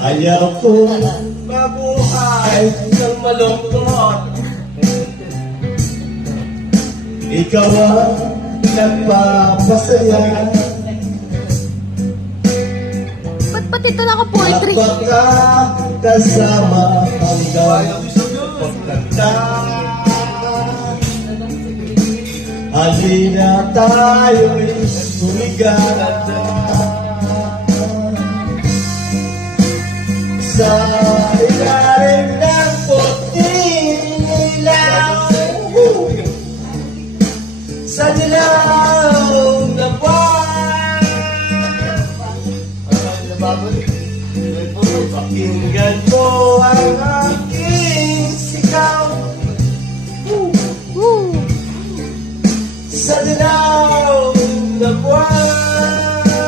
Ayaw ko mabuhay ng malungkot. Ikaw ang nagpapasaya. Ba't pati ito naka-poetry? Kasama hanggang pagkanta. Halina tayo'y humiga sa ilalim ng puting ilaw, sa dilaw na buwan. Pakinggan